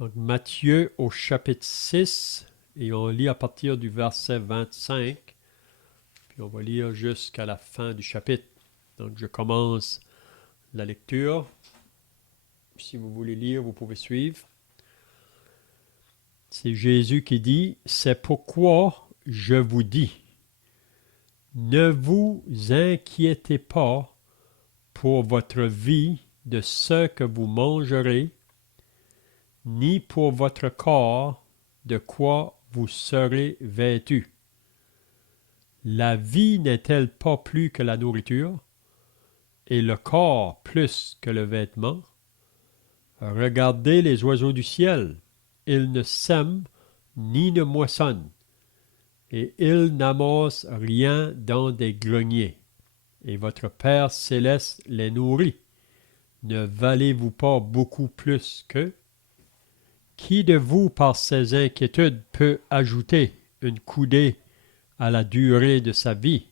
Donc, Matthieu au chapitre 6, et on lit à partir du verset 25, puis on va lire jusqu'à la fin du chapitre. Donc, je commence la lecture. Si vous voulez lire, vous pouvez suivre. C'est Jésus qui dit, « C'est pourquoi je vous dis, ne vous inquiétez pas pour votre vie de ce que vous mangerez, ni pour votre corps de quoi vous serez vêtus. La vie n'est-elle pas plus que la nourriture, et le corps plus que le vêtement? Regardez les oiseaux du ciel, ils ne sèment ni ne moissonnent, et ils n'amassent rien dans des greniers, et votre Père céleste les nourrit. Ne valez-vous pas beaucoup plus qu'eux? Qui de vous, par ses inquiétudes, peut ajouter une coudée à la durée de sa vie?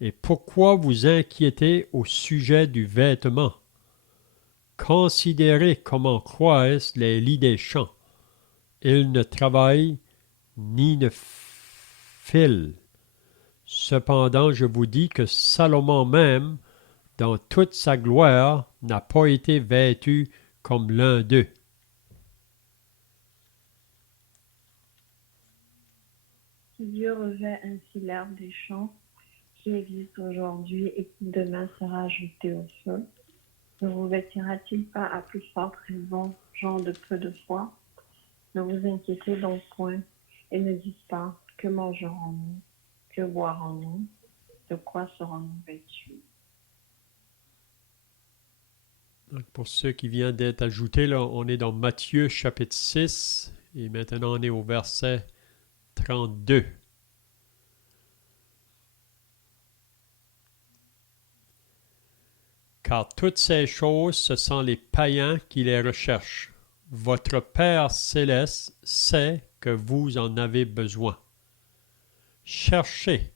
Et pourquoi vous inquiétez au sujet du vêtement? Considérez comment croissent les lits des champs. Ils ne travaillent ni ne filent. Cependant, je vous dis que Salomon même, dans toute sa gloire, n'a pas été vêtu comme l'un d'eux. Si Dieu revêt ainsi l'herbe des champs, qui existe aujourd'hui et qui demain sera ajoutée au feu, ne vous vêtira-t-il pas à plus forte raison, gens de peu de foi? Ne vous inquiétez donc point, et ne dites pas, que mangerons-nous, que boirons-nous, de quoi serons-nous vêtus? Donc, pour ceux qui viennent d'être ajoutés, là, on est dans Matthieu chapitre 6 et maintenant on est au verset 32. Car toutes ces choses, ce sont les païens qui les recherchent. Votre Père céleste sait que vous en avez besoin. Cherchez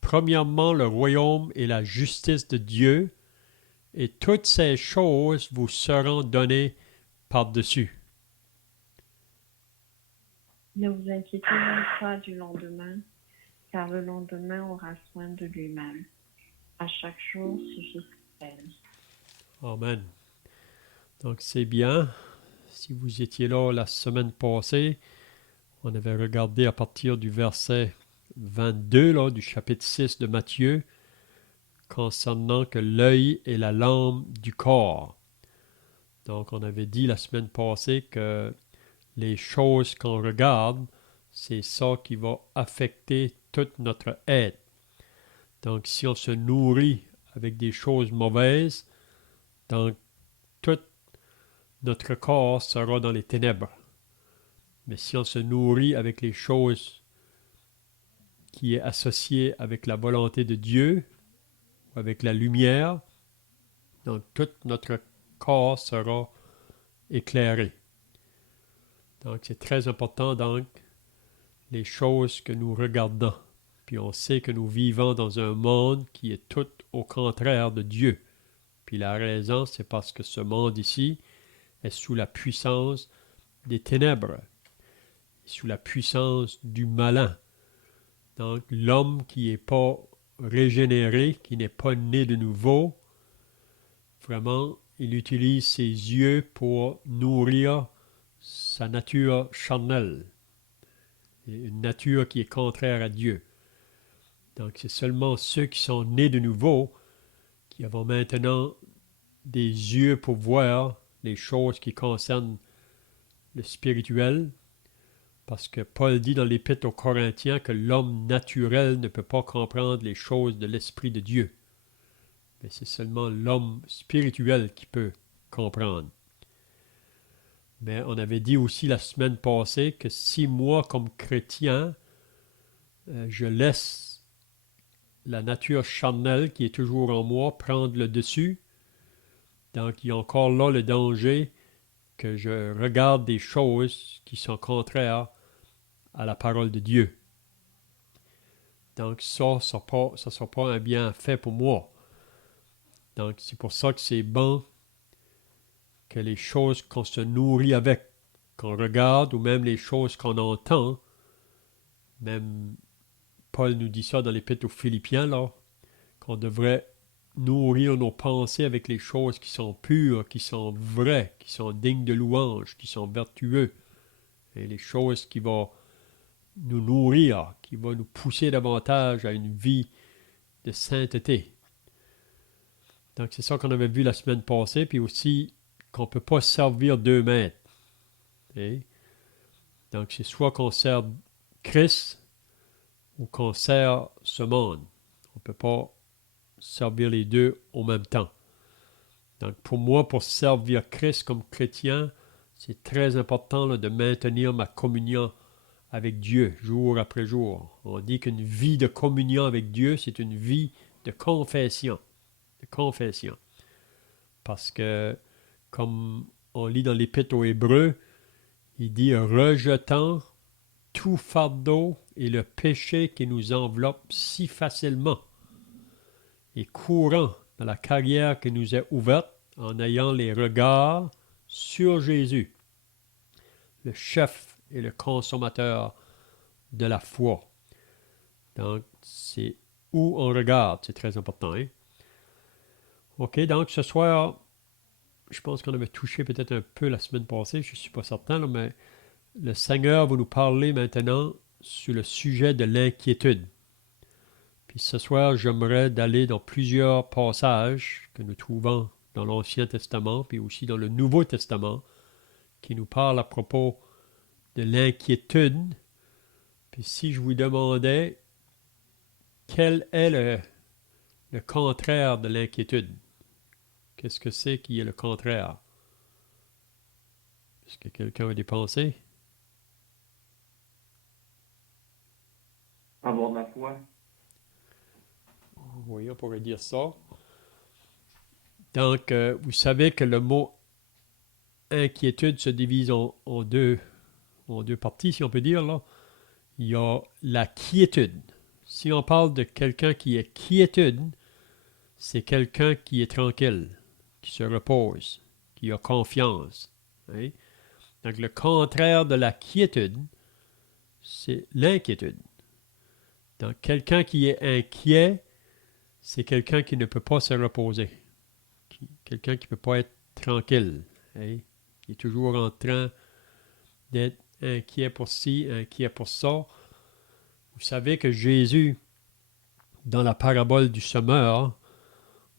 premièrement le royaume et la justice de Dieu, et toutes ces choses vous seront données par-dessus. Ne vous inquiétez donc pas du lendemain, car le lendemain aura soin de lui-même. À chaque jour suffit sa peine. Amen. Donc c'est bien. Si vous étiez là la semaine passée, on avait regardé à partir du verset 22 là, du chapitre 6 de Matthieu, concernant que l'œil est la lampe du corps. Donc on avait dit la semaine passée que les choses qu'on regarde, c'est ça qui va affecter tout notre être. Donc si on se nourrit avec des choses mauvaises, donc tout notre corps sera dans les ténèbres. Mais si on se nourrit avec les choses qui est associées avec la volonté de Dieu, avec la lumière, donc tout notre corps sera éclairé. Donc c'est très important donc les choses que nous regardons. Puis on sait que nous vivons dans un monde qui est tout au contraire de Dieu. Puis la raison, c'est parce que ce monde ici est sous la puissance des ténèbres, sous la puissance du malin. Donc l'homme qui n'est pas régénéré, qui n'est pas né de nouveau, vraiment, il utilise ses yeux pour nourrir sa nature charnelle, une nature qui est contraire à Dieu. Donc c'est seulement ceux qui sont nés de nouveau qui avons maintenant des yeux pour voir les choses qui concernent le spirituel, parce que Paul dit dans l'Épître aux Corinthiens que l'homme naturel ne peut pas comprendre les choses de l'Esprit de Dieu. Mais c'est seulement l'homme spirituel qui peut comprendre. Mais on avait dit aussi la semaine passée que si moi, comme chrétien, je laisse la nature charnelle qui est toujours en moi prendre le dessus, donc il y a encore là le danger que je regarde des choses qui sont contraires à la parole de Dieu. Donc ça ne sera pas un bienfait pour moi. Donc c'est pour ça que c'est bon que les choses qu'on se nourrit avec, qu'on regarde, ou même les choses qu'on entend, même Paul nous dit ça dans l'Épître aux Philippiens, là, qu'on devrait nourrir nos pensées avec les choses qui sont pures, qui sont vraies, qui sont dignes de louange, qui sont vertueux, et les choses qui vont nous nourrir, qui vont nous pousser davantage à une vie de sainteté. Donc c'est ça qu'on avait vu la semaine passée, puis aussi qu'on ne peut pas servir deux maîtres. Okay? Donc c'est soit qu'on sert Christ ou qu'on sert ce monde. On ne peut pas servir les deux en même temps. Donc pour moi, pour servir Christ comme chrétien, c'est très important là, de maintenir ma communion avec Dieu jour après jour. On dit qu'une vie de communion avec Dieu, c'est une vie de confession. De confession. Parce que, comme on lit dans l'Épître aux Hébreux, il dit « rejetant tout fardeau et le péché qui nous enveloppe si facilement et courant dans la carrière qui nous est ouverte en ayant les regards sur Jésus, le chef et le consommateur de la foi. » Donc, c'est où on regarde, c'est très important. Hein? OK, donc ce soir, je pense qu'on avait touché peut-être un peu la semaine passée, je ne suis pas certain, là, mais le Seigneur va nous parler maintenant sur le sujet de l'inquiétude. Puis ce soir, j'aimerais d'aller dans plusieurs passages que nous trouvons dans l'Ancien Testament, puis aussi dans le Nouveau Testament, qui nous parlent à propos de l'inquiétude. Puis si je vous demandais quel est le contraire de l'inquiétude, qu'est-ce que c'est qui est le contraire? Est-ce que quelqu'un a des pensées? Avoir de la foi. Oui, on pourrait dire ça. Donc, vous savez que le mot inquiétude se divise en deux parties, si on peut dire. Là. Il y a la quiétude. Si on parle de quelqu'un qui est quiétude, c'est quelqu'un qui est tranquille, qui se repose, qui a confiance. Hein? Donc, le contraire de la quiétude, c'est l'inquiétude. Donc, quelqu'un qui est inquiet, c'est quelqu'un qui ne peut pas se reposer. Quelqu'un qui ne peut pas être tranquille. Hein? Qui est toujours en train d'être inquiet pour ci, inquiet pour ça. Vous savez que Jésus, dans la parabole du semeur,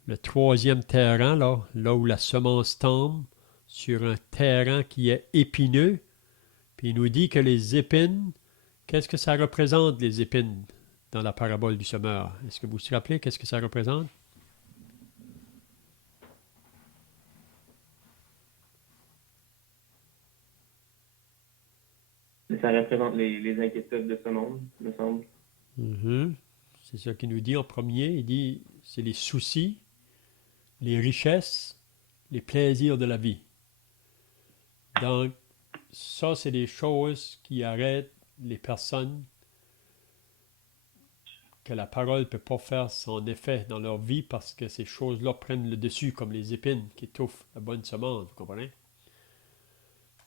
le troisième terrain, là où la semence tombe, sur un terrain qui est épineux, puis il nous dit que les épines, qu'est-ce que ça représente, les épines, dans la parabole du semeur? Est-ce que vous vous rappelez, qu'est-ce que ça représente? Ça représente les inquiétudes de ce monde, me semble. Mm-hmm. C'est ça qu'il nous dit en premier. Il dit, c'est les soucis, les richesses, les plaisirs de la vie. Donc, ça, c'est des choses qui arrêtent les personnes que la parole ne peut pas faire son effet dans leur vie parce que ces choses-là prennent le dessus, comme les épines qui étouffent la bonne semence, vous comprenez?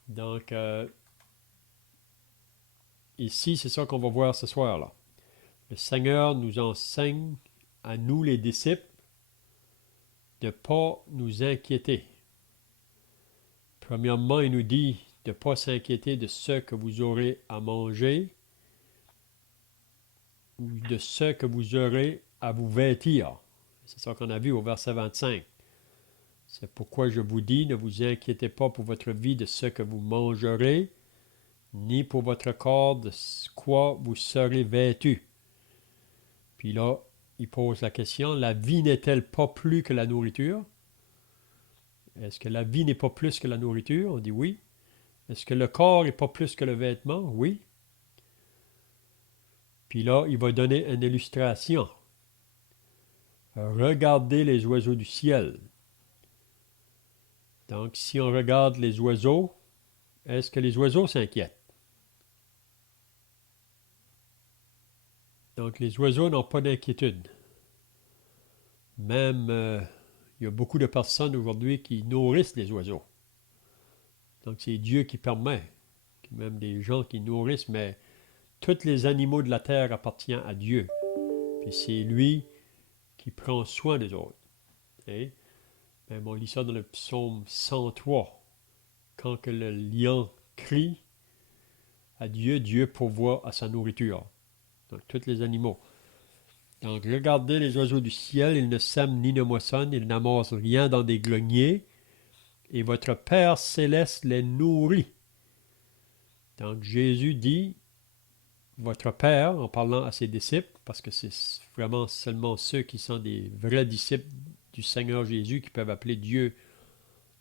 Donc, ici, c'est ça qu'on va voir ce soir-là. Le Seigneur nous enseigne, à nous les disciples, de ne pas nous inquiéter. Premièrement, il nous dit de ne pas s'inquiéter de ce que vous aurez à manger ou de ce que vous aurez à vous vêtir. C'est ça qu'on a vu au verset 25. C'est pourquoi je vous dis, ne vous inquiétez pas pour votre vie de ce que vous mangerez, ni pour votre corps de quoi vous serez vêtus. Puis là, il pose la question, la vie n'est-elle pas plus que la nourriture? Est-ce que la vie n'est pas plus que la nourriture? On dit oui. Est-ce que le corps n'est pas plus que le vêtement? Oui. Puis là, il va donner une illustration. Regardez les oiseaux du ciel. Donc, si on regarde les oiseaux, est-ce que les oiseaux s'inquiètent? Donc, les oiseaux n'ont pas d'inquiétude. Même, il y a beaucoup de personnes aujourd'hui qui nourrissent les oiseaux. Donc c'est Dieu qui permet, même des gens qui nourrissent, mais tous les animaux de la terre appartiennent à Dieu. Puis c'est lui qui prend soin des autres. Et même on lit ça dans le psaume 103. Quand que le lion crie à Dieu, Dieu pourvoit à sa nourriture. Donc tous les animaux. Donc regardez les oiseaux du ciel, ils ne sèment ni ne moissonnent, ils n'amassent rien dans des greniers, et votre Père céleste les nourrit. Donc Jésus dit, votre Père, en parlant à ses disciples, parce que c'est vraiment seulement ceux qui sont des vrais disciples du Seigneur Jésus qui peuvent appeler Dieu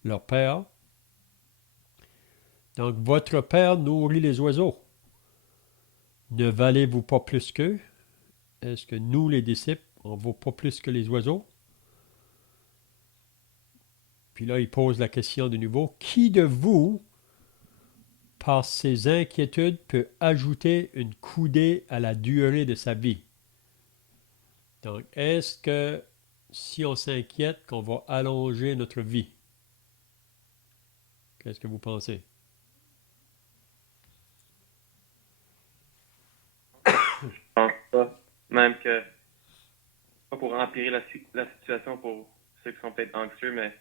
leur Père. Donc votre Père nourrit les oiseaux. Ne valez-vous pas plus qu'eux? Est-ce que nous, les disciples, on ne vaut pas plus que les oiseaux? Puis là, il pose la question de nouveau. Qui de vous, par ses inquiétudes, peut ajouter une coudée à la durée de sa vie? Donc, est-ce que si on s'inquiète, qu'on va allonger notre vie? Qu'est-ce que vous pensez? Je pense pas. Même que, pas pour empirer la situation pour ceux qui sont peut-être anxieux, mais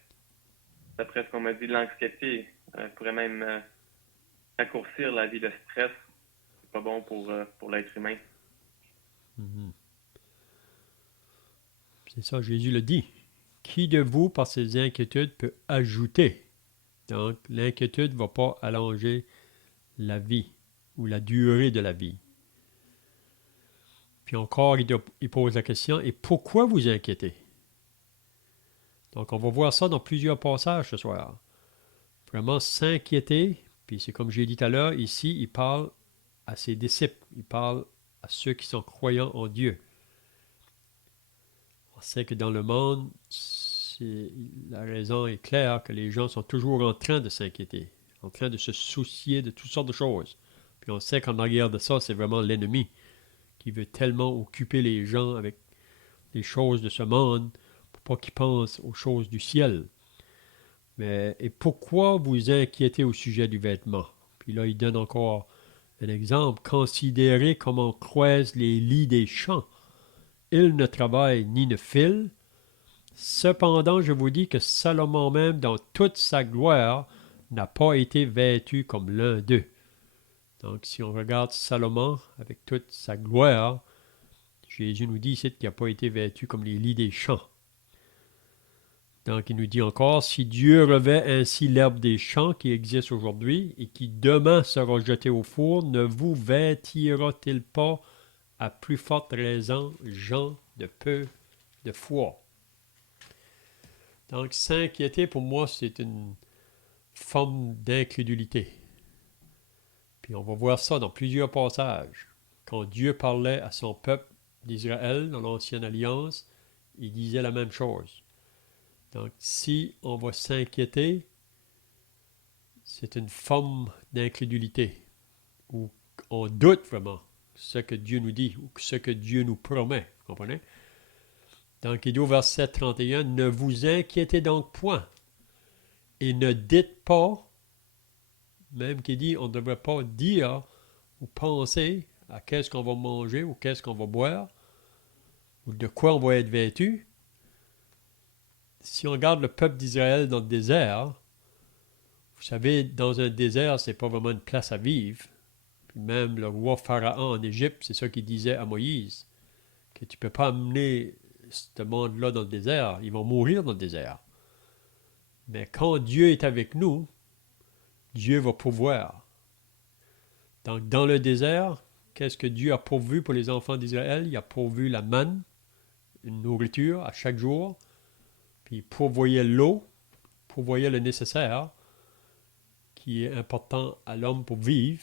d'après ce qu'on m'a dit, l'anxiété pourrait même raccourcir la vie de stress. C'est pas bon pour l'être humain. Mhm. C'est ça, Jésus le dit. Qui de vous, par ses inquiétudes, peut ajouter? Donc, l'inquiétude ne va pas allonger la vie ou la durée de la vie. Puis encore, il pose la question, et pourquoi vous inquiétez? Donc, on va voir ça dans plusieurs passages ce soir. Vraiment s'inquiéter, puis c'est comme j'ai dit tout à l'heure, ici, il parle à ses disciples, il parle à ceux qui sont croyants en Dieu. On sait que dans le monde, la raison est claire que les gens sont toujours en train de s'inquiéter, en train de se soucier de toutes sortes de choses. Puis on sait qu'en arrière de ça, c'est vraiment l'ennemi qui veut tellement occuper les gens avec les choses de ce monde pour pas qu'ils pensent aux choses du ciel. Mais et pourquoi vous inquiétez au sujet du vêtement? Puis là, il donne encore un exemple. Considérez comment croissent les lits des champs. Ils ne travaillent ni ne filent. Cependant, je vous dis que Salomon même, dans toute sa gloire, n'a pas été vêtu comme l'un d'eux. Donc, si on regarde Salomon avec toute sa gloire, Jésus nous dit ici qu'il n'a pas été vêtu comme les lits des champs. Donc, il nous dit encore, si Dieu revêt ainsi l'herbe des champs qui existe aujourd'hui et qui demain sera jetée au four, ne vous vêtira-t-il pas à plus forte raison, gens de peu de foi? Donc, s'inquiéter, pour moi, c'est une forme d'incrédulité. Puis on va voir ça dans plusieurs passages. Quand Dieu parlait à son peuple d'Israël dans l'Ancienne Alliance, il disait la même chose. Donc, si on va s'inquiéter, c'est une forme d'incrédulité, où on doute vraiment ce que Dieu nous dit, ou ce que Dieu nous promet. Vous comprenez? Donc, il dit au verset 31, ne vous inquiétez donc point, et ne dites pas, même qu'il dit, on ne devrait pas dire ou penser à qu'est-ce qu'on va manger, ou qu'est-ce qu'on va boire, ou de quoi on va être vêtu. Si on regarde le peuple d'Israël dans le désert, vous savez, dans un désert, c'est pas vraiment une place à vivre. Puis même le roi Pharaon en Égypte, c'est ça qu'il disait à Moïse, que tu ne peux pas amener ce monde-là dans le désert. Ils vont mourir dans le désert. Mais quand Dieu est avec nous, Dieu va pourvoir. Donc, dans le désert, qu'est-ce que Dieu a pourvu pour les enfants d'Israël? Il a pourvu la manne, une nourriture à chaque jour, puis il pourvoyait l'eau, pourvoyait le nécessaire, qui est important à l'homme pour vivre,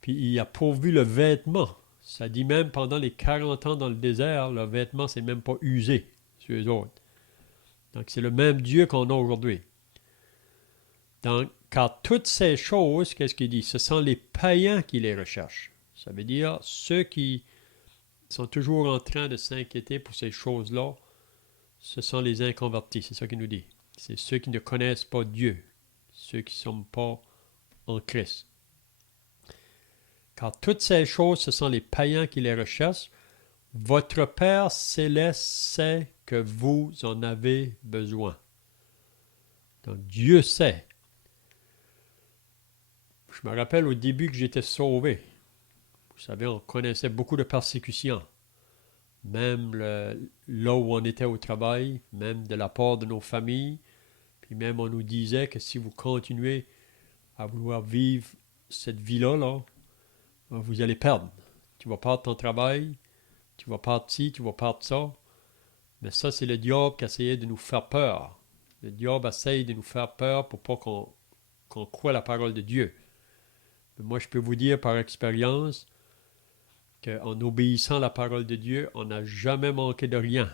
puis il a pourvu le vêtement. Ça dit même pendant les 40 ans dans le désert, le vêtement s'est même pas usé sur eux autres. Donc c'est le même Dieu qu'on a aujourd'hui. Donc, car toutes ces choses, qu'est-ce qu'il dit? Ce sont les païens qui les recherchent. Ça veut dire ceux qui sont toujours en train de s'inquiéter pour ces choses-là, ce sont les inconvertis, c'est ça qu'il nous dit. C'est ceux qui ne connaissent pas Dieu, ceux qui ne sont pas en Christ. Car toutes ces choses, ce sont les païens qui les recherchent. Votre Père céleste sait que vous en avez besoin. Donc Dieu sait. Je me rappelle au début que j'étais sauvé. Vous savez, on connaissait beaucoup de persécutions. Même là où on était au travail, même de la part de nos familles. Puis même on nous disait que si vous continuez à vouloir vivre cette vie-là, là, vous allez perdre. Tu vas perdre ton travail, tu vas perdre ci, tu vas perdre ça. Mais ça, c'est le diable qui essayait de nous faire peur. Le diable essaye de nous faire peur pour pas qu'on croie la parole de Dieu. Mais moi, je peux vous dire par expérience qu'en obéissant à la parole de Dieu, on n'a jamais manqué de rien.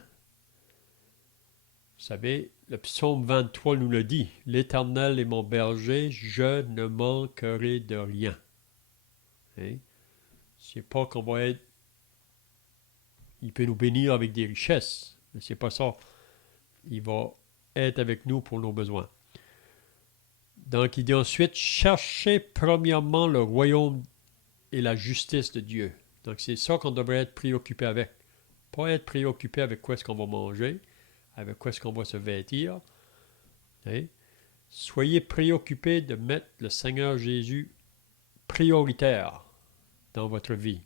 Vous savez, le psaume 23 nous le dit. L'Éternel est mon berger, je ne manquerai de rien. Hein? C'est pas qu'on va être... Il peut nous bénir avec des richesses, mais c'est pas ça. Il va être avec nous pour nos besoins. Donc, il dit ensuite, cherchez premièrement le royaume et la justice de Dieu. Donc, c'est ça qu'on devrait être préoccupé avec. Pas être préoccupé avec quoi est-ce qu'on va manger, avec quoi est-ce qu'on va se vêtir. Hein? Soyez préoccupés de mettre le Seigneur Jésus prioritaire dans votre vie.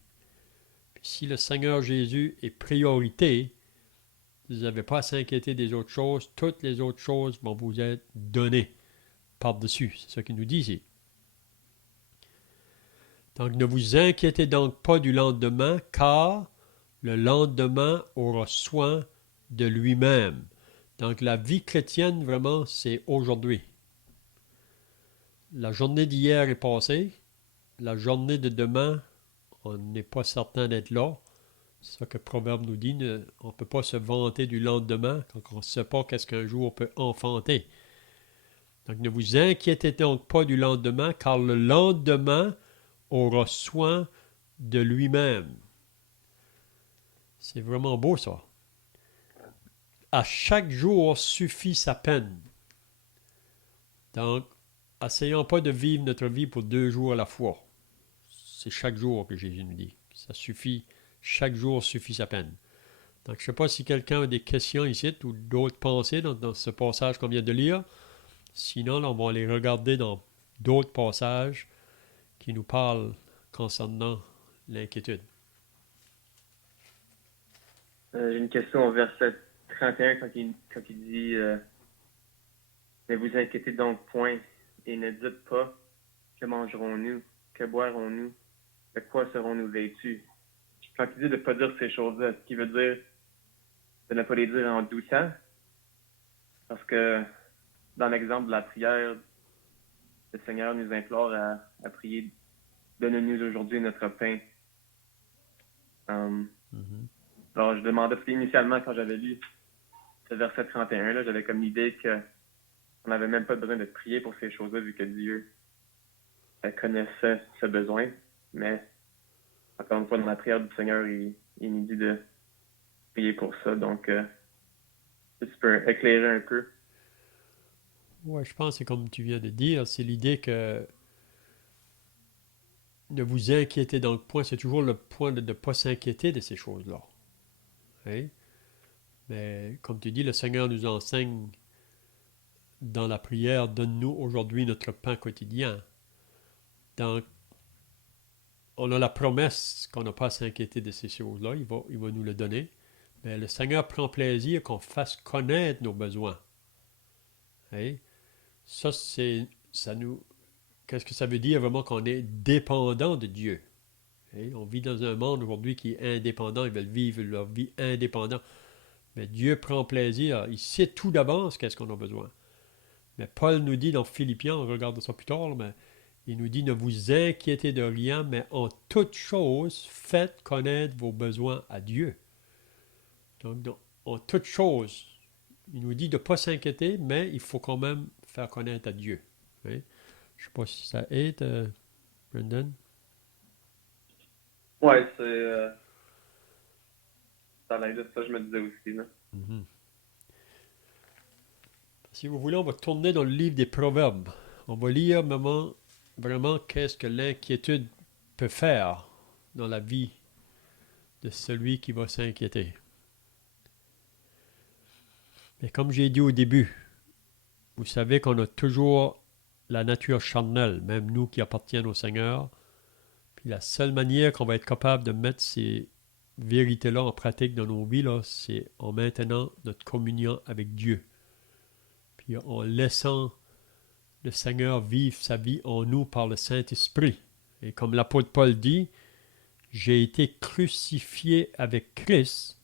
Puis si le Seigneur Jésus est priorité, vous n'avez pas à s'inquiéter des autres choses. Toutes les autres choses vont vous être données par-dessus. C'est ce qu'il nous dit ici. Donc, ne vous inquiétez donc pas du lendemain, car le lendemain aura soin de lui-même. Donc, la vie chrétienne, vraiment, c'est aujourd'hui. La journée d'hier est passée. La journée de demain, on n'est pas certain d'être là. C'est ça que le Proverbe nous dit. On ne peut pas se vanter du lendemain quand on ne sait pas qu'est-ce qu'un jour peut enfanter. Donc, ne vous inquiétez donc pas du lendemain, car le lendemain aura soin de lui-même. C'est vraiment beau, ça. À chaque jour suffit sa peine. Donc, essayons pas de vivre notre vie pour 2 jours à la fois. C'est chaque jour que Jésus nous dit. Ça suffit. Chaque jour suffit sa peine. Donc, je ne sais pas si quelqu'un a des questions ici ou d'autres pensées dans ce passage qu'on vient de lire. Sinon, là, on va aller regarder dans d'autres passages qui nous parlent concernant l'inquiétude. J'ai une question au verset 31 quand il dit ne vous inquiétez donc point et ne dites pas que mangerons-nous, que boirons-nous, de quoi serons-nous vêtus. Quand il dit de ne pas dire ces choses-là, ce qui veut dire de ne pas les dire en doucant, parce que dans l'exemple de la prière, le Seigneur nous implore à prier « Donne-nous aujourd'hui notre pain ». Alors, je demandais, parce qu'initialement, quand j'avais lu ce verset 31, là, j'avais comme l'idée qu'on n'avait même pas besoin de prier pour ces choses-là, vu que Dieu connaissait ce besoin. Mais, encore une fois, dans la prière du Seigneur, il nous dit de prier pour ça. Donc, si tu peux éclairer un peu. Oui, je pense que c'est comme tu viens de dire, c'est l'idée que ne vous inquiétez donc point, c'est toujours le point de ne pas s'inquiéter de ces choses-là. Hein? Mais comme tu dis, le Seigneur nous enseigne dans la prière, donne-nous aujourd'hui notre pain quotidien. Donc, on a la promesse qu'on n'a pas à s'inquiéter de ces choses-là, il va nous le donner. Mais le Seigneur prend plaisir qu'on fasse connaître nos besoins. Hein? Ça nous... Qu'est-ce que ça veut dire vraiment qu'on est dépendant de Dieu? Hein? On vit dans un monde aujourd'hui qui est indépendant, ils veulent vivre leur vie indépendante. Mais Dieu prend plaisir, il sait tout d'avance qu'est-ce qu'on a besoin. Mais Paul nous dit dans Philippiens, on regarde ça plus tard, mais il nous dit ne vous inquiétez de rien, mais en toute chose, faites connaître vos besoins à Dieu. Donc en toute chose, il nous dit de ne pas s'inquiéter, mais il faut quand même faire connaître à Dieu. Hein? Je ne sais pas si ça aide, Brendan. Ouais, ça l'aide, ça je me disais aussi. Là. Mm-hmm. Si vous voulez, on va tourner dans le livre des Proverbes. On va lire maintenant vraiment qu'est-ce que l'inquiétude peut faire dans la vie de celui qui va s'inquiéter. Mais comme j'ai dit au début, vous savez qu'on a toujours la nature charnelle, même nous qui appartiennent au Seigneur. Puis la seule manière qu'on va être capable de mettre ces vérités-là en pratique dans nos vies, là, c'est en maintenant notre communion avec Dieu. Puis en laissant le Seigneur vivre sa vie en nous par le Saint-Esprit. Et comme l'apôtre Paul dit, j'ai été crucifié avec Christ,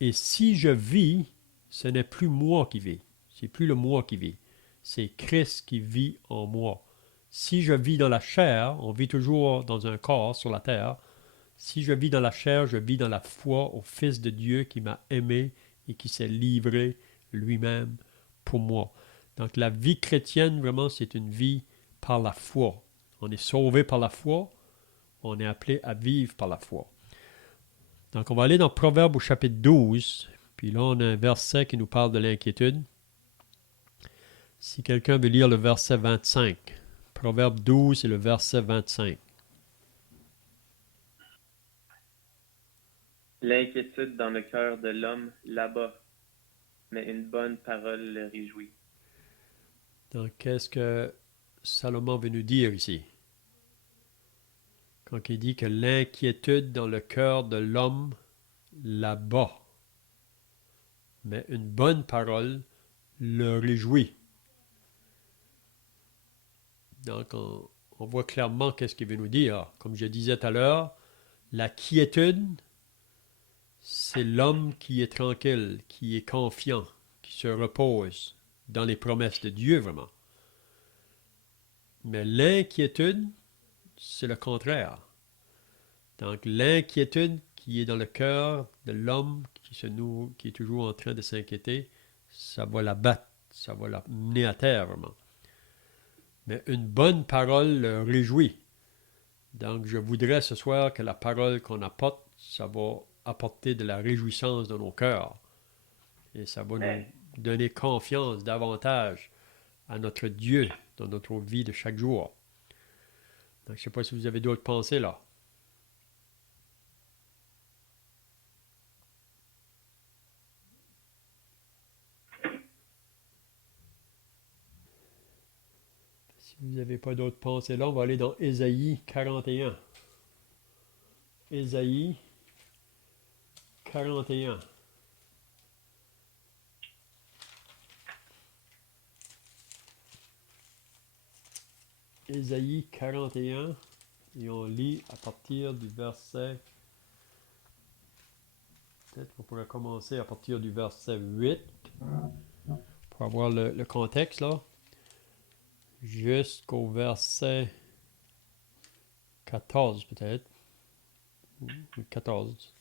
et si je vis, ce n'est plus moi qui vis. C'est plus le moi qui vit. C'est Christ qui vit en moi. Si je vis dans la chair, on vit toujours dans un corps sur la terre. Si je vis dans la chair, je vis dans la foi au Fils de Dieu qui m'a aimé et qui s'est livré lui-même pour moi. Donc la vie chrétienne, vraiment, c'est une vie par la foi. On est sauvé par la foi, on est appelé à vivre par la foi. Donc on va aller dans Proverbe au chapitre 12, puis là on a un verset qui nous parle de l'inquiétude. Si quelqu'un veut lire le verset 25, Proverbe 12 et le verset 25. L'inquiétude dans le cœur de l'homme l'abat, mais une bonne parole le réjouit. Donc qu'est-ce que Salomon veut nous dire ici? Quand il dit que l'inquiétude dans le cœur de l'homme l'abat, mais une bonne parole le réjouit. Donc, on voit clairement qu'est-ce qu'il veut nous dire. Comme je disais tout à l'heure, la quiétude, c'est l'homme qui est tranquille, qui est confiant, qui se repose dans les promesses de Dieu, vraiment. Mais l'inquiétude, c'est le contraire. Donc, l'inquiétude qui est dans le cœur de l'homme qui est toujours en train de s'inquiéter, ça va l'abattre, ça va l'amener à terre, vraiment. Mais une bonne parole le réjouit. Donc, je voudrais ce soir que la parole qu'on apporte, ça va apporter de la réjouissance dans nos cœurs. Et ça va nous donner confiance davantage à notre Dieu dans notre vie de chaque jour. Donc, je ne sais pas si vous avez d'autres pensées là. Si vous n'avez pas d'autres pensées là, on va aller dans Ésaïe 41. Ésaïe 41. Ésaïe 41, et on lit à partir du verset, peut-être qu'on pourrait commencer à partir du verset 8, pour avoir le contexte là, jusqu'au verset 14 peut-être, 14.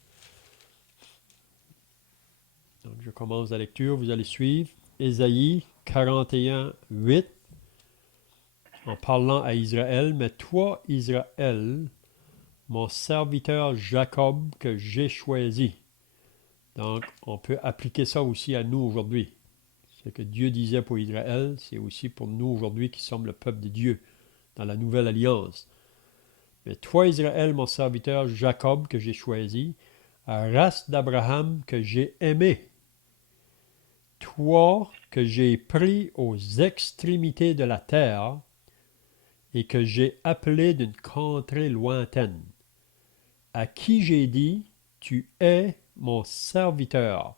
Donc je commence la lecture, vous allez suivre. Ésaïe 41, 8. En parlant à Israël, mais toi, Israël, mon serviteur Jacob que j'ai choisi. Donc, on peut appliquer ça aussi à nous aujourd'hui. Ce que Dieu disait pour Israël, c'est aussi pour nous aujourd'hui qui sommes le peuple de Dieu dans la nouvelle alliance. Mais toi, Israël, mon serviteur Jacob que j'ai choisi, race d'Abraham que j'ai aimé, toi que j'ai pris aux extrémités de la terre, et que j'ai appelé d'une contrée lointaine, à qui j'ai dit, tu es mon serviteur,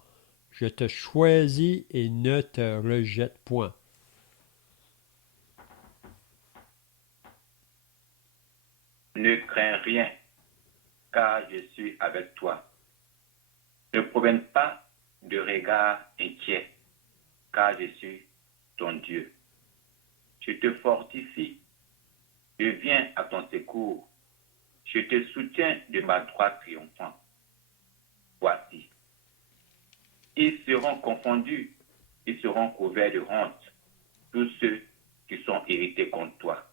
je te choisis et ne te rejette point. Ne crains rien, car je suis avec toi. Ne promène pas de regard inquiet, car je suis ton Dieu. Je te fortifie. Je viens à ton secours. Je te soutiens de ma droite triomphante. Voici. Ils seront confondus, ils seront couverts de honte, tous ceux qui sont irrités contre toi.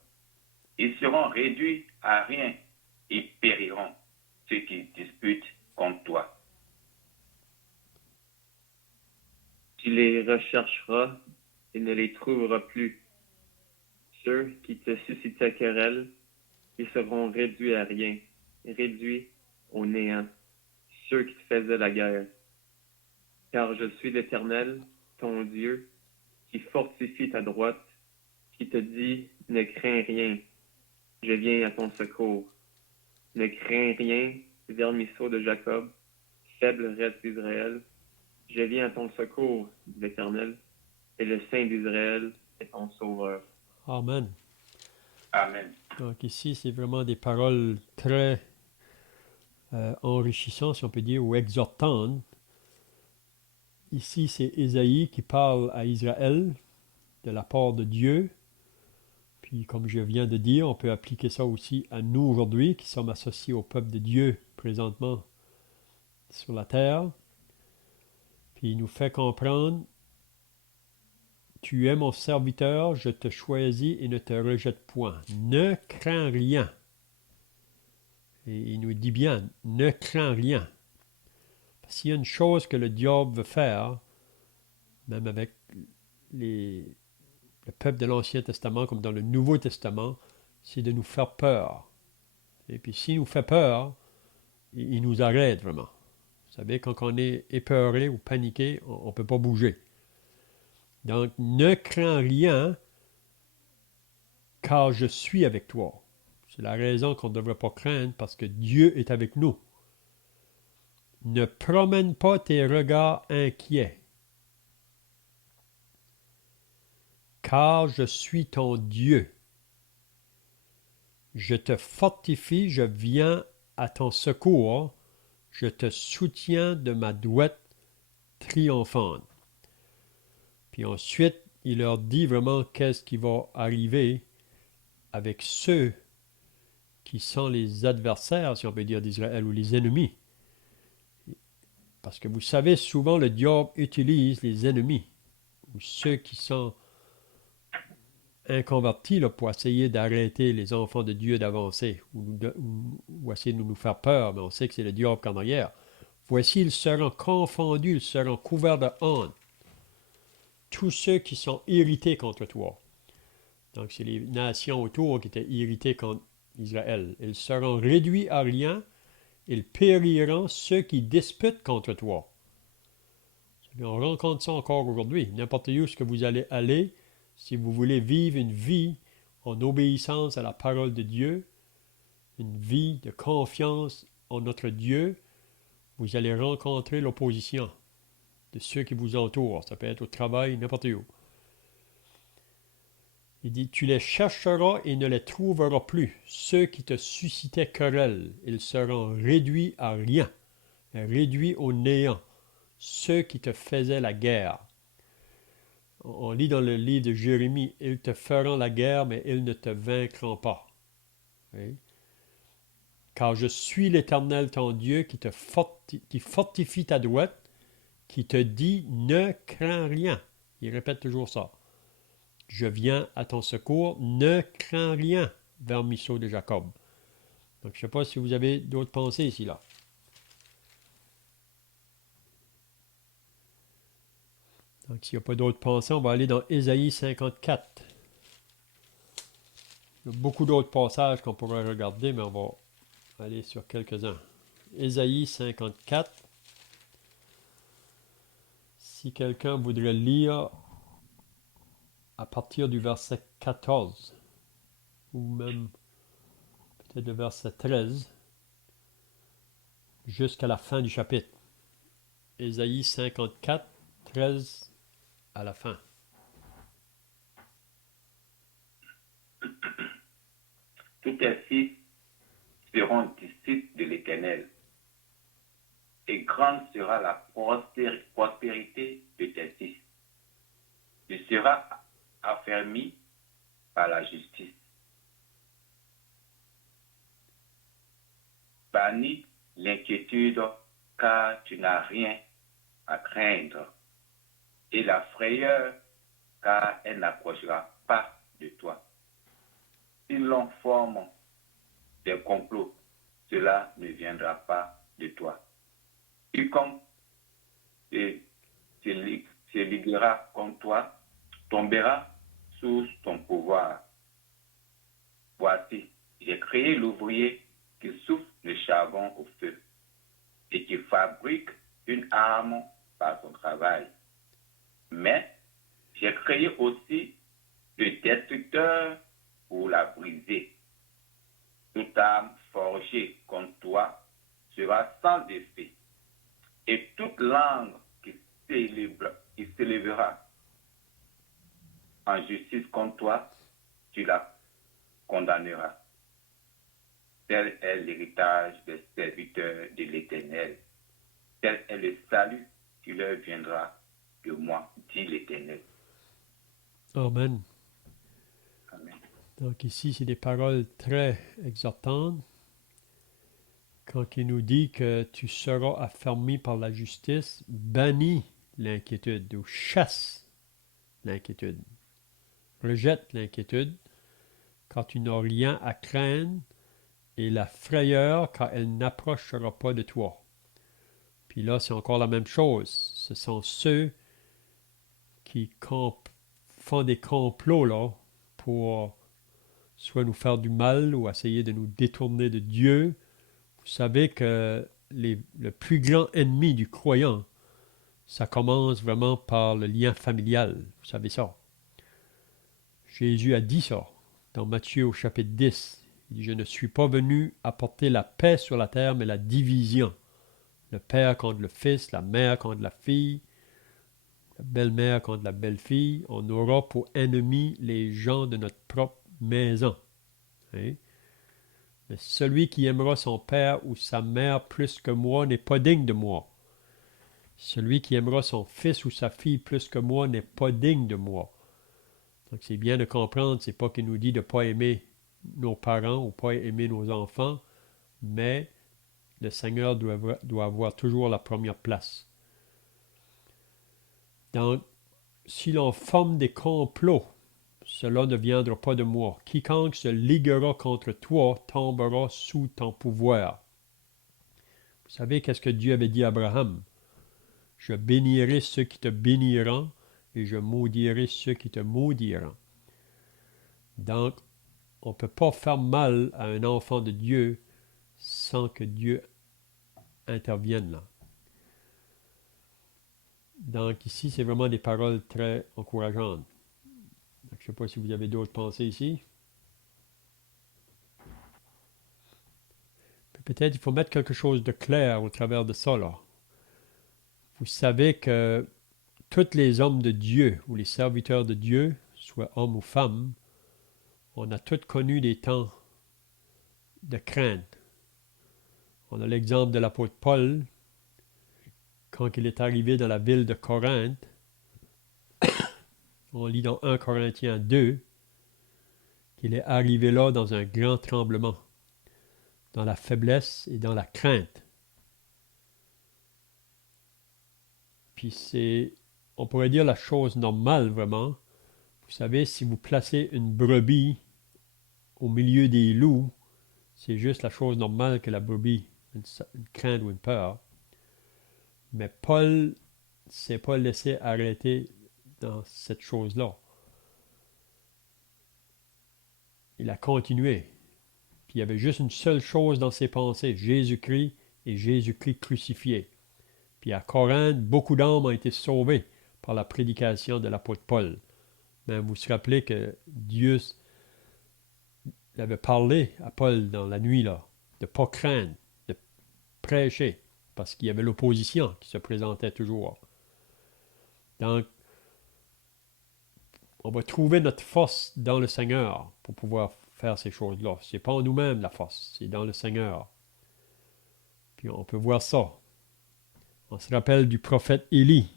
Ils seront réduits à rien et périront, ceux qui disputent contre toi. Tu les rechercheras et ne les trouveras plus. Ceux qui te suscitaient querelle, ils seront réduits à rien, réduits au néant. Ceux qui te faisaient la guerre. Car je suis l'Éternel, ton Dieu, qui fortifie ta droite, qui te dit, ne crains rien, je viens à ton secours. Ne crains rien, vermisseau de Jacob, faible reste d'Israël. Je viens à ton secours, dit l'Éternel, et le Saint d'Israël est ton sauveur. Amen. Amen. Donc ici, c'est vraiment des paroles très enrichissantes, si on peut dire, ou exhortantes. Ici, c'est Ésaïe qui parle à Israël de la part de Dieu. Puis, comme je viens de dire, on peut appliquer ça aussi à nous aujourd'hui, qui sommes associés au peuple de Dieu présentement sur la terre. Puis, il nous fait comprendre, tu es mon serviteur, je te choisis et ne te rejette point. Ne crains rien. Et il nous dit bien, ne crains rien. Parce qu'il y a une chose que le diable veut faire, même avec le peuple de l'Ancien Testament comme dans le Nouveau Testament, c'est de nous faire peur. Et puis s'il nous fait peur, il nous arrête vraiment. Vous savez, quand on est épeuré ou paniqué, on ne peut pas bouger. Donc, ne crains rien, car je suis avec toi. C'est la raison qu'on ne devrait pas craindre, parce que Dieu est avec nous. Ne promène pas tes regards inquiets, car je suis ton Dieu. Je te fortifie, je viens à ton secours, je te soutiens de ma droite triomphante. Puis ensuite, il leur dit vraiment qu'est-ce qui va arriver avec ceux qui sont les adversaires, si on peut dire, d'Israël, ou les ennemis. Parce que vous savez, souvent le diable utilise les ennemis, ou ceux qui sont inconvertis là, pour essayer d'arrêter les enfants de Dieu d'avancer, ou essayer de nous faire peur, mais on sait que c'est le diable en arrière. Voici, ils seront confondus, ils seront couverts de honte. Tous ceux qui sont irrités contre toi. Donc, c'est les nations autour qui étaient irritées contre Israël. Ils seront réduits à rien, ils périront ceux qui disputent contre toi. On rencontre ça encore aujourd'hui. N'importe où ce que vous allez aller, si vous voulez vivre une vie en obéissance à la parole de Dieu, une vie de confiance en notre Dieu, vous allez rencontrer l'opposition de ceux qui vous entourent. Ça peut être au travail, n'importe où. Il dit, tu les chercheras et ne les trouveras plus. Ceux qui te suscitaient querelle, ils seront réduits à rien, réduits au néant. Ceux qui te faisaient la guerre. On lit dans le livre de Jérémie, ils te feront la guerre, mais ils ne te vaincront pas. Oui? Car je suis l'Éternel ton Dieu qui fortifie ta droite, qui te dit, ne crains rien. Il répète toujours ça. Je viens à ton secours, ne crains rien, vermisseau de Jacob. Donc, je ne sais pas si vous avez d'autres pensées ici, là. Donc, s'il n'y a pas d'autres pensées, on va aller dans Ésaïe 54. Il y a beaucoup d'autres passages qu'on pourrait regarder, mais on va aller sur quelques-uns. Ésaïe 54. Si quelqu'un voudrait lire à partir du verset 14, ou même peut-être le verset 13, jusqu'à la fin du chapitre. Ésaïe 54, 13 à la fin. Tous tes fils seront disciples de l'Éternel, et grande sera la prospérité de tes fils. Tu seras affermi par la justice. Bannis l'inquiétude, car tu n'as rien à craindre, et la frayeur, car elle n'approchera pas de toi. Si l'on forme des complots, cela ne viendra pas de toi. Quiconque se liguera contre toi tombera sous ton pouvoir. voici, j'ai créé l'ouvrier qui souffle le charbon au feu et qui fabrique une arme par son travail. Mais j'ai créé aussi le destructeur pour la briser. Toute arme forgée contre toi sera sans effet, et toute langue qui s'élèvera en justice contre toi, tu la condamneras. Tel est l'héritage des serviteurs de l'Éternel. Tel est le salut qui leur viendra de moi, dit l'Éternel. Amen. Amen. Donc ici, c'est des paroles très exhortantes. Quand il nous dit que tu seras affermi par la justice, bannis l'inquiétude ou chasse l'inquiétude. Rejette l'inquiétude quand tu n'as rien à craindre et la frayeur quand elle n'approchera pas de toi. Puis là, c'est encore la même chose. Ce sont ceux qui font des complots là, pour soit nous faire du mal ou essayer de nous détourner de Dieu. Vous savez que le plus grand ennemi du croyant, ça commence vraiment par le lien familial. Vous savez ça. Jésus a dit ça dans Matthieu au chapitre 10. Il dit, je ne suis pas venu apporter la paix sur la terre, mais la division. Le père contre le fils, la mère contre la fille, la belle-mère contre la belle-fille. On aura pour ennemis les gens de notre propre maison. Hein? Mais celui qui aimera son père ou sa mère plus que moi n'est pas digne de moi. Celui qui aimera son fils ou sa fille plus que moi n'est pas digne de moi. Donc c'est bien de comprendre, c'est pas qu'il nous dit de ne pas aimer nos parents ou pas aimer nos enfants, mais le Seigneur doit avoir toujours la première place. Donc, si l'on forme des complots, cela ne viendra pas de moi. Quiconque se liguera contre toi tombera sous ton pouvoir. Vous savez qu'est-ce que Dieu avait dit à Abraham? Je bénirai ceux qui te béniront et je maudirai ceux qui te maudiront. Donc, on ne peut pas faire mal à un enfant de Dieu sans que Dieu intervienne là. Donc ici, c'est vraiment des paroles très encourageantes. Donc, je ne sais pas si vous avez d'autres pensées ici. Peut-être il faut mettre quelque chose de clair au travers de ça là. Vous savez que tous les hommes de Dieu ou les serviteurs de Dieu, soit hommes ou femmes, on a tous connu des temps de crainte. On a l'exemple de l'apôtre Paul, quand il est arrivé dans la ville de Corinthe. On lit dans 1 Corinthiens 2 qu'il est arrivé là dans un grand tremblement, dans la faiblesse et dans la crainte. Puis on pourrait dire la chose normale vraiment. Vous savez, si vous placez une brebis au milieu des loups, c'est juste la chose normale que la brebis une crainte ou une peur. Mais Paul ne s'est pas laissé arrêter dans cette chose-là. Il a continué. Puis il y avait juste une seule chose dans ses pensées, Jésus-Christ et Jésus-Christ crucifié. Puis à Corinthe, beaucoup d'âmes ont été sauvées par la prédication de l'apôtre Paul. Mais vous vous rappelez que Dieu avait parlé à Paul dans la nuit, là, de ne pas craindre, de prêcher, parce qu'il y avait l'opposition qui se présentait toujours. Donc, on va trouver notre force dans le Seigneur pour pouvoir faire ces choses-là. Ce n'est pas en nous-mêmes la force, c'est dans le Seigneur. Puis on peut voir ça. On se rappelle du prophète Élie.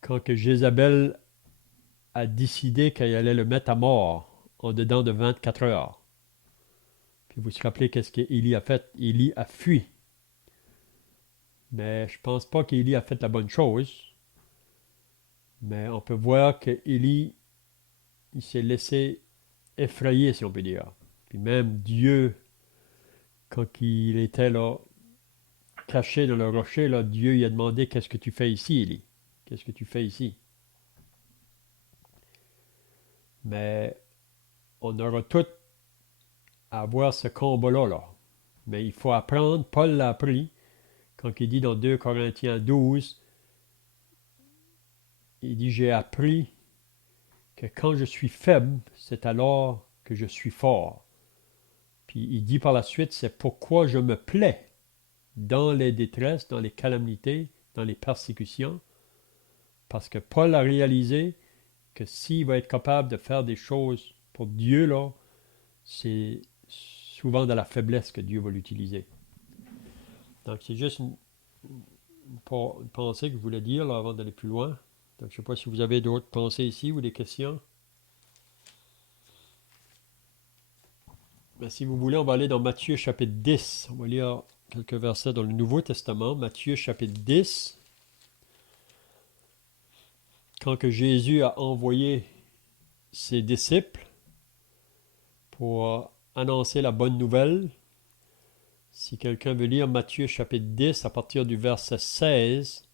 Quand que Jézabel a décidé qu'elle allait le mettre à mort en dedans de 24 heures. Puis vous vous rappelez qu'est-ce qu'Élie a fait? Élie a fui. Mais je ne pense pas qu'Élie a fait la bonne chose. Mais on peut voir qu'Élie, il s'est laissé effrayer, si on peut dire. Puis même Dieu, quand il était là, caché dans le rocher, là, Dieu lui a demandé, qu'est-ce que tu fais ici, Élie? Qu'est-ce que tu fais ici? Mais on aura tout à avoir ce combat-là. Là. Mais il faut apprendre, Paul l'a appris, quand il dit dans 2 Corinthiens 12, il dit, j'ai appris que quand je suis faible, c'est alors que je suis fort. Puis il dit par la suite, c'est pourquoi je me plais dans les détresses, dans les calamités, dans les persécutions, parce que Paul a réalisé que s'il va être capable de faire des choses pour Dieu, là, c'est souvent dans la faiblesse que Dieu va l'utiliser. Donc c'est juste une pensée que je voulais dire là, avant d'aller plus loin. Donc je ne sais pas si vous avez d'autres pensées ici ou des questions. Mais si vous voulez, on va aller dans Matthieu chapitre 10. On va lire quelques versets dans le Nouveau Testament. Matthieu chapitre 10. Quand que Jésus a envoyé ses disciples pour annoncer la bonne nouvelle. Si quelqu'un veut lire Matthieu chapitre 10 à partir du verset 16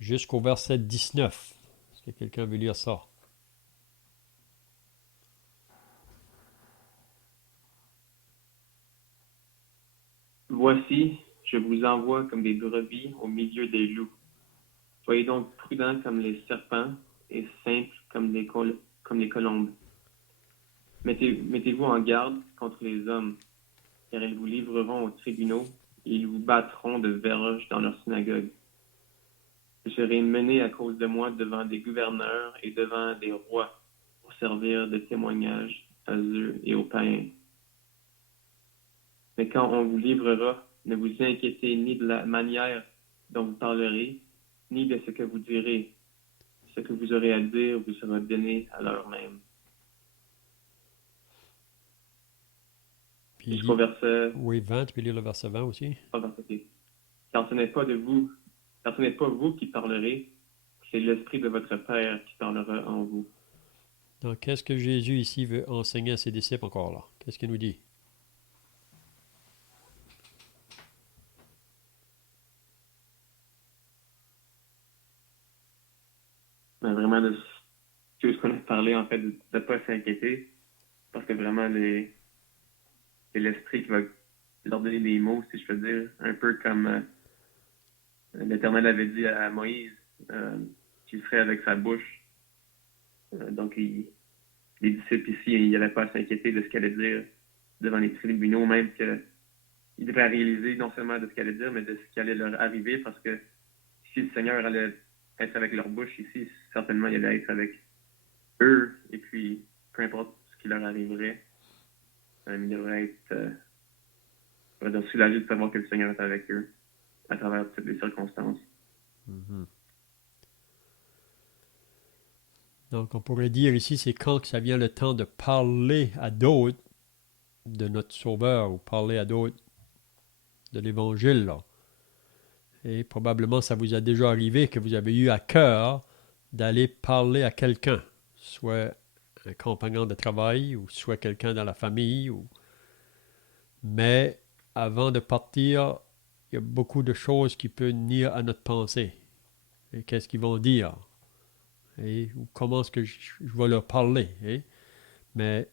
jusqu'au verset 19. Est-ce que quelqu'un veut lire ça? Voici, je vous envoie comme des brebis au milieu des loups. Soyez donc prudents comme les serpents et simples comme les colombes. Mettez-vous en garde contre les hommes, car ils vous livreront aux tribunaux et ils vous battront de verges dans leur synagogue. Vous serez menés à cause de moi devant des gouverneurs et devant des rois pour servir de témoignage à eux et aux païens. Mais quand on vous livrera, ne vous inquiétez ni de la manière dont vous parlerez, ni de ce que vous direz. Ce que vous aurez à dire vous sera donné à l'heure même. Puis il Jusqu'au dit, verset... oui, 20, tu peux lire le verset 20 aussi. Car ce n'est pas vous qui parlerez, c'est l'Esprit de votre Père qui parlera en vous. Donc, qu'est-ce que Jésus ici veut enseigner à ses disciples encore là? Qu'est-ce qu'il nous dit? Mais vraiment, de ce qu'on a parlé, en fait, de ne pas s'inquiéter, parce que vraiment, c'est l'Esprit qui va leur donner des mots, si je peux dire, un peu comme l'Éternel avait dit à Moïse, qu'il serait avec sa bouche. Donc, les disciples ici, ils n'allaient pas à s'inquiéter de ce qu'elle allait dire devant les tribunaux, même qu'ils devraient réaliser non seulement de ce qu'elle allait dire, mais de ce qui allait leur arriver, parce que si le Seigneur allait être avec leur bouche ici, certainement il allait être avec eux, et puis peu importe ce qui leur arriverait, ils devraient être soulagés de savoir que le Seigneur est avec eux à travers toutes les circonstances. Mm-hmm. Donc, on pourrait dire ici, c'est quand que ça vient le temps de parler à d'autres de notre Sauveur ou parler à d'autres de l'Évangile. Là. Et probablement, ça vous a déjà arrivé que vous avez eu à cœur d'aller parler à quelqu'un, soit un compagnon de travail ou soit quelqu'un dans la famille. Mais avant de partir, il y a beaucoup de choses qui peuvent nuire à notre pensée. Et qu'est-ce qu'ils vont dire? Et comment est-ce que je vais leur parler? Mais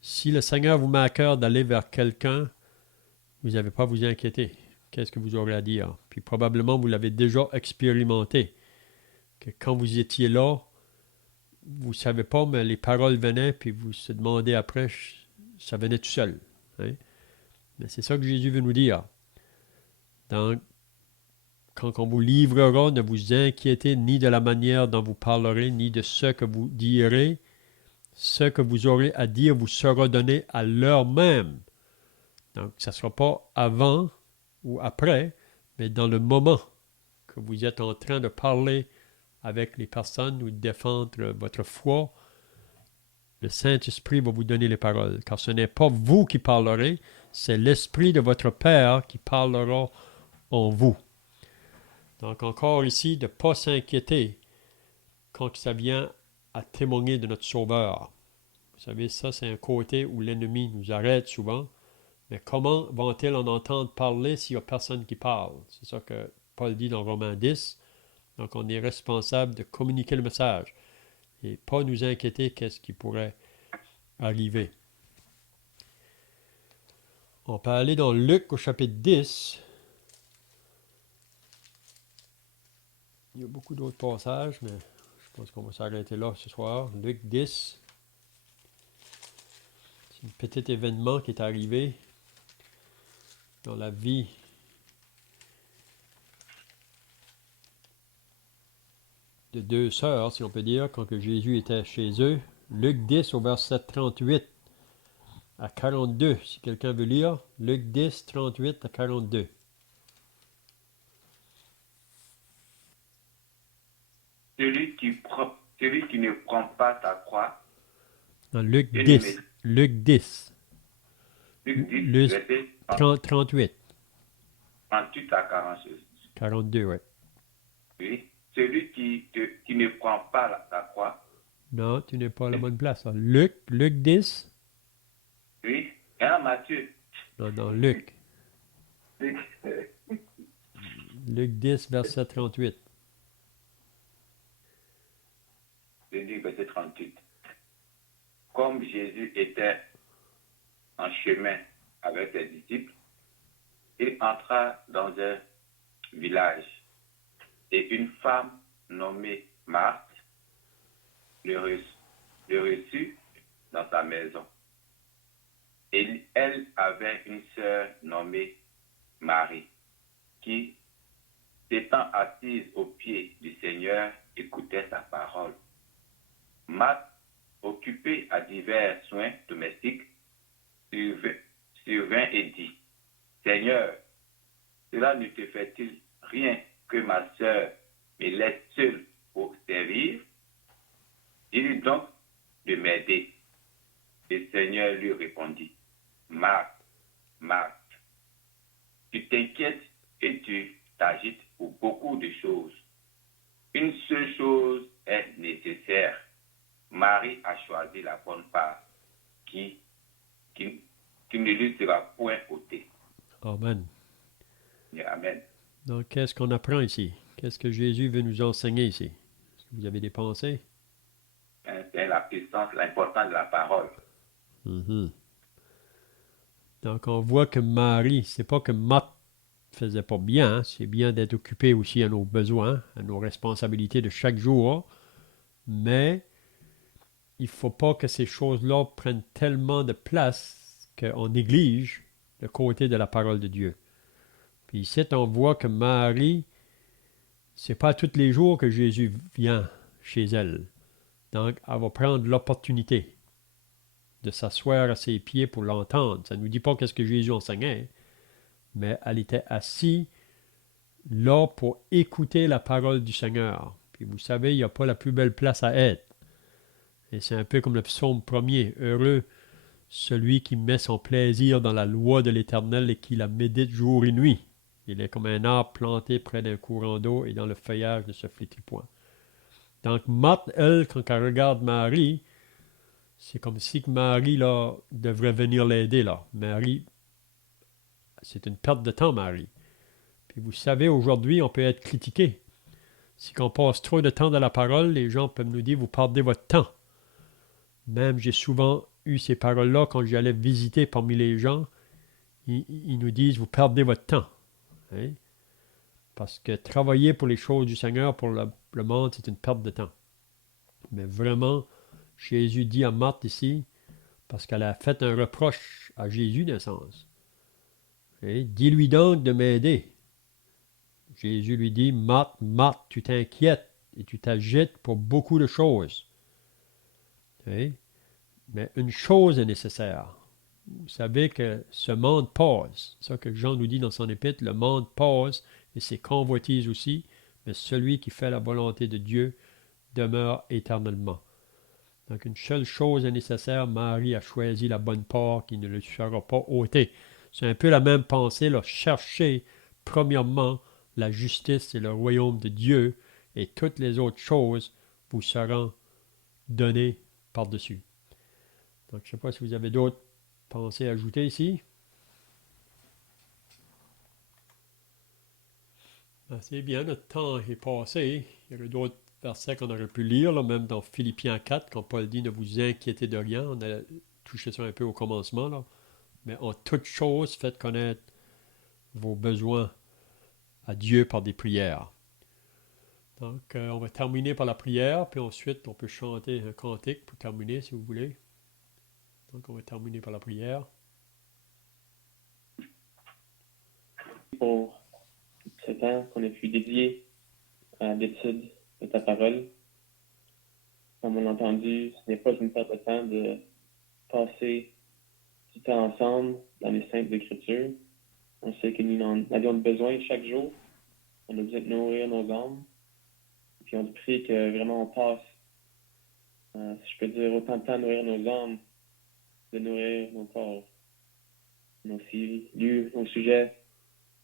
si le Seigneur vous met à cœur d'aller vers quelqu'un, vous n'avez pas à vous inquiéter. Qu'est-ce que vous aurez à dire? Puis probablement, vous l'avez déjà expérimenté. Que quand vous étiez là, vous ne savez pas, mais les paroles venaient, puis vous se demandez après, ça venait tout seul. Mais c'est ça que Jésus veut nous dire. Donc, quand on vous livrera, ne vous inquiétez ni de la manière dont vous parlerez, ni de ce que vous direz. Ce que vous aurez à dire vous sera donné à l'heure même. Donc, ça ne sera pas avant ou après, mais dans le moment que vous êtes en train de parler avec les personnes ou de défendre votre foi, le Saint-Esprit va vous donner les paroles. Car ce n'est pas vous qui parlerez, c'est l'Esprit de votre Père qui parlera en vous. Donc encore ici, de ne pas s'inquiéter quand ça vient à témoigner de notre Sauveur. Vous savez, ça c'est un côté où l'ennemi nous arrête souvent. Mais comment vont-ils en entendre parler s'il n'y a personne qui parle? C'est ça que Paul dit dans Romains 10. Donc on est responsable de communiquer le message et pas nous inquiéter qu'est-ce qui pourrait arriver. On peut aller dans Luc au chapitre 10. Il y a beaucoup d'autres passages, mais je pense qu'on va s'arrêter là ce soir. Luc 10. C'est un petit événement qui est arrivé dans la vie de deux sœurs, si on peut dire, quand que Jésus était chez eux. Luc 10 au verset 38 à 42, si quelqu'un veut lire. Luc 10, 38 à 42. Celui qui ne prend pas sa croix, Dans Luc et 10. Luc 10. Luc 10, Luc verset 38. 38 à 46. 42, ouais. Oui. Celui qui ne prend pas sa croix, Non, tu n'es pas à la bonne place. Là. Luc 10. oui, et Matthieu. Non, Luc. Luc 10, verset 38. Je dis verset 38. Comme Jésus était en chemin avec ses disciples, il entra dans un village et une femme nommée Marthe le reçut dans sa maison. Et elle avait une sœur nommée Marie qui, s'étant assise aux pieds du Seigneur, écoutait sa parole. Marthe, occupée à divers soins domestiques, survint et dit, Seigneur, cela ne te fait-il rien que ma sœur me laisse seule pour servir? Dis-lui donc de m'aider. Le Seigneur lui répondit, Marthe, Marthe, tu t'inquiètes et tu t'agites pour beaucoup de choses. Une seule chose est nécessaire. Marie a choisi la bonne part qui ne lui sera point ôtée. Amen. Amen. Donc, qu'est-ce qu'on apprend ici? Qu'est-ce que Jésus veut nous enseigner ici? Est-ce que vous avez des pensées? C'est la puissance, l'importance de la parole. Mm-hmm. Donc, on voit que Marie, c'est pas que Marthe faisait pas bien, hein? C'est bien d'être occupé aussi à nos besoins, à nos responsabilités de chaque jour, mais il ne faut pas que ces choses-là prennent tellement de place qu'on néglige le côté de la parole de Dieu. Puis ici, on voit que Marie, c'est pas tous les jours que Jésus vient chez elle. Donc, elle va prendre l'opportunité de s'asseoir à ses pieds pour l'entendre. Ça ne nous dit pas qu'est-ce que Jésus enseignait, mais elle était assise là pour écouter la parole du Seigneur. Puis vous savez, il n'y a pas la plus belle place à être. Et c'est un peu comme le psaume 1er. Heureux celui qui met son plaisir dans la loi de l'Éternel et qui la médite jour et nuit. Il est comme un arbre planté près d'un courant d'eau et dans le feuillage ne se flétrit point. Donc, Marthe, elle, quand elle regarde Marie, c'est comme si que Marie, là, devrait venir l'aider, là. Marie, c'est une perte de temps, Marie. Puis vous savez, aujourd'hui, on peut être critiqué. Si on passe trop de temps dans la parole, les gens peuvent nous dire, vous perdez votre temps. Même, j'ai souvent eu ces paroles-là quand j'allais visiter parmi les gens. Ils nous disent, vous perdez votre temps. Hein? Parce que travailler pour les choses du Seigneur, pour le monde, c'est une perte de temps. Mais vraiment, Jésus dit à Marthe ici, parce qu'elle a fait un reproche à Jésus d'un sens. Hein? Dis-lui donc de m'aider. Jésus lui dit, Marthe, Marthe, tu t'inquiètes et tu t'agites pour beaucoup de choses. Hein? Mais une chose est nécessaire. Vous savez que ce monde passe. C'est ça que Jean nous dit dans son épître, le monde passe et ses convoitises aussi, mais celui qui fait la volonté de Dieu demeure éternellement. Donc une seule chose est nécessaire, Marie a choisi la bonne part qui ne lui sera pas ôtée. C'est un peu la même pensée, là. Cherchez premièrement la justice et le royaume de Dieu et toutes les autres choses vous seront données par-dessus. Donc je ne sais pas si vous avez d'autres pensées à ajouter ici. C'est bien, notre temps est passé. Il y aurait d'autres versets qu'on aurait pu lire, là, même dans Philippiens 4, quand Paul dit « Ne vous inquiétez de rien », on a touché ça un peu au commencement, là. Mais en toute chose, faites connaître vos besoins à Dieu par des prières. Donc, on va terminer par la prière, puis ensuite, on peut chanter un cantique pour terminer, si vous voulez. Donc, on va terminer par la prière. Pour ce temps qu'on a pu dédier à l'étude de ta parole. Comme on a entendu, ce n'est pas une perte de temps de passer du temps ensemble dans les Saintes Écritures. On sait que nous en avions besoin chaque jour. On a besoin de nourrir nos âmes. Puis on te prie que vraiment on passe, si je peux dire, autant de temps à nourrir nos âmes, de nourrir nos corps, nos lieux, nos sujets,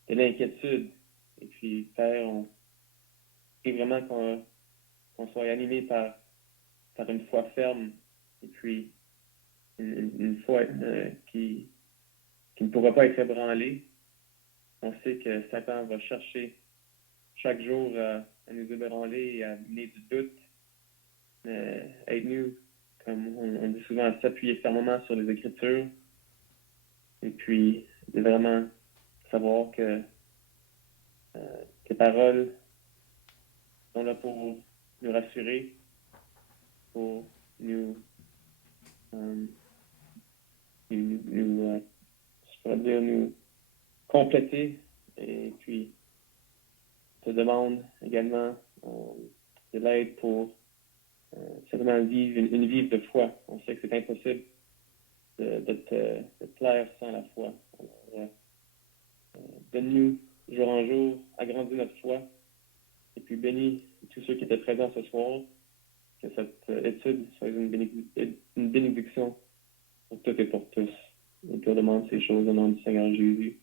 de l'inquiétude. Et puis, Père, on prie vraiment qu'on soit animé par une foi ferme et puis une foi qui ne pourra pas être ébranlée. On sait que Satan va chercher chaque jour à nous ébranler et à mener du doute. Aide-nous, comme on dit souvent, à s'appuyer fermement sur les Écritures et puis de vraiment savoir que tes paroles sont là pour nous rassurer, pour nous je pourrais dire, nous compléter. Et puis, je te demande également de l'aide pour certainement vivre une vie de foi. On sait que c'est impossible de te plaire sans la foi. Alors, donne-nous jour en jour, agrandis notre foi. Et puis, bénis tous ceux qui étaient présents ce soir. Que cette étude soit une bénédiction pour toutes et pour tous. Et te demande ces choses au nom du Seigneur Jésus.